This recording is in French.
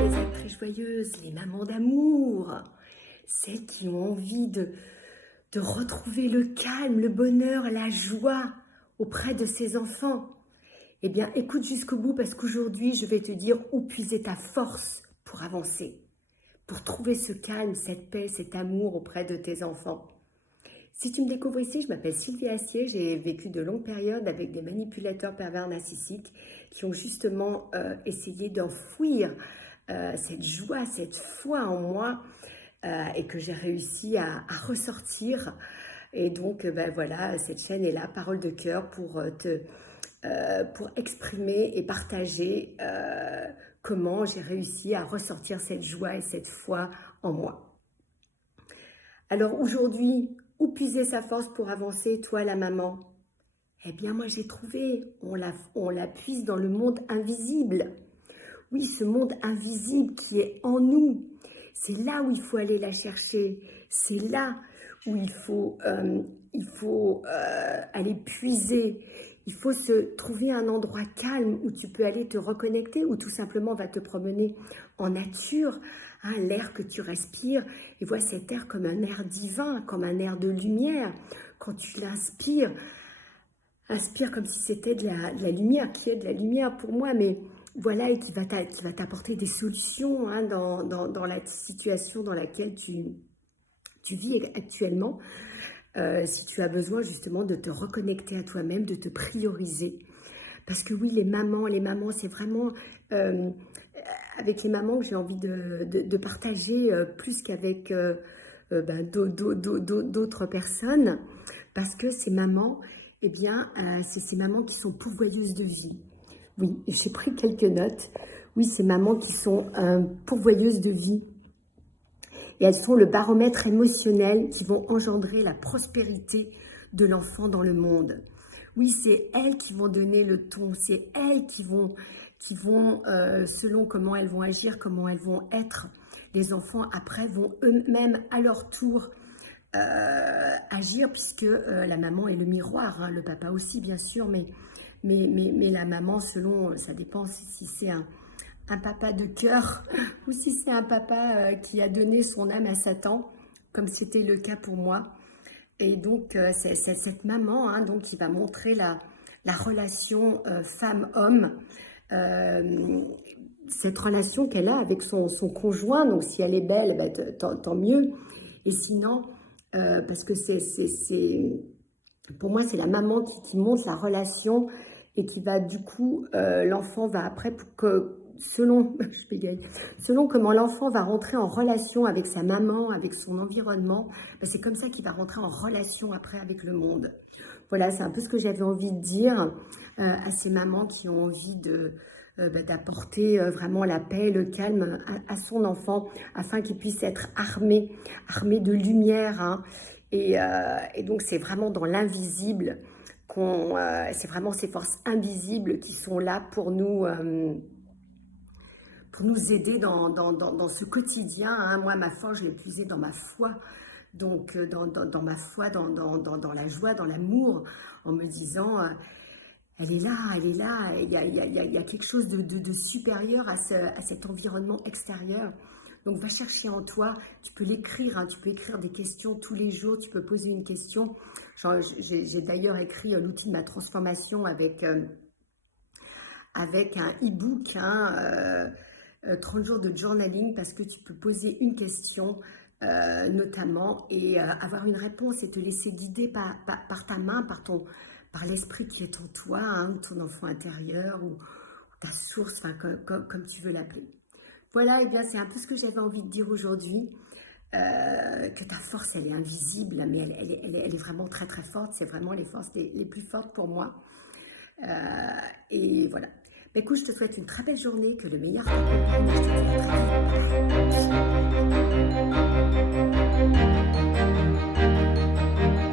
Les êtres très joyeuses, les mamans d'amour, celles qui ont envie de retrouver le calme, le bonheur, la joie auprès de ses enfants. Eh bien, écoute jusqu'au bout parce qu'aujourd'hui, je vais te dire où puiser ta force pour avancer, pour trouver ce calme, cette paix, cet amour auprès de tes enfants. Si tu me découvres ici, je m'appelle Sylvie Astier, j'ai vécu de longues périodes avec des manipulateurs pervers narcissiques qui ont justement essayé d'enfouir cette joie, cette foi en moi et que j'ai réussi à ressortir. Et donc, voilà, cette chaîne est là, Parole de cœur, pour exprimer et partager comment j'ai réussi à ressortir cette joie et cette foi en moi. Alors aujourd'hui, où puiser sa force pour avancer, toi la maman? Eh bien moi j'ai trouvé, on la puise dans le monde invisible. Oui, ce monde invisible qui est en nous, c'est là où il faut aller la chercher. C'est là où il faut aller puiser. Il faut se trouver un endroit calme où tu peux aller te reconnecter ou tout simplement va te promener en nature. Hein, l'air que tu respires et vois cet air comme un air divin, comme un air de lumière. Quand tu l'inspires, inspire comme si c'était de la lumière, qui est de la lumière pour moi, mais voilà, et qui va t'apporter des solutions hein, dans la situation dans laquelle tu vis actuellement. Si tu as besoin justement de te reconnecter à toi-même, de te prioriser. Parce que oui, les mamans, c'est vraiment avec les mamans que j'ai envie de partager plus qu'avec d'autres personnes. Parce que ces mamans, eh bien, c'est ces mamans qui sont pourvoyeuses de vie. Oui, j'ai pris quelques notes. Oui, ces mamans qui sont pourvoyeuses de vie. Et elles sont le baromètre émotionnel qui vont engendrer la prospérité de l'enfant dans le monde. Oui, c'est elles qui vont donner le ton, c'est elles qui vont selon comment elles vont agir, comment elles vont être. Les enfants, après, vont eux-mêmes, à leur tour, agir, puisque la maman est le miroir, hein, le papa aussi, bien sûr, mais la maman, selon, ça dépend si c'est un papa de cœur ou si c'est un papa qui a donné son âme à Satan, comme c'était le cas pour moi. Et donc, c'est cette maman hein, donc, qui va montrer la relation femme-homme, cette relation qu'elle a avec son conjoint. Donc, si elle est belle, ben, tant mieux. Et sinon, parce que pour moi, c'est la maman qui montre la relation et qui va, du coup, l'enfant va après, pour que, selon comment l'enfant va rentrer en relation avec sa maman, avec son environnement, ben c'est comme ça qu'il va rentrer en relation après avec le monde. Voilà, c'est un peu ce que j'avais envie de dire à ces mamans qui ont envie d'apporter vraiment la paix, le calme à son enfant, afin qu'il puisse être armé de lumière. Hein. Et donc, c'est vraiment dans l'invisible, c'est vraiment ces forces invisibles qui sont là pour nous aider dans ce quotidien. Hein. Moi, ma force, je l'ai puisée dans ma foi. Donc, dans ma foi, dans la joie, dans l'amour, en me disant, elle est là, il y a quelque chose de supérieur à cet environnement extérieur. Donc, va chercher en toi, tu peux l'écrire, hein, tu peux écrire des questions tous les jours, tu peux poser une question. J'ai d'ailleurs écrit l'outil de ma transformation avec un e-book, hein, 30 jours de journaling, parce que tu peux poser une question notamment et avoir une réponse et te laisser guider par ta main, par l'esprit qui est en toi, hein, ton enfant intérieur ou ta source, enfin, comme tu veux l'appeler. Voilà, et bien c'est un peu ce que j'avais envie de dire aujourd'hui, que ta force elle est invisible, mais elle est vraiment très très forte, c'est vraiment les forces les plus fortes pour moi. Et voilà. Bah, écoute, je te souhaite une très belle journée, que le meilleur t'accompagne. Je te dis à très vite. Bye.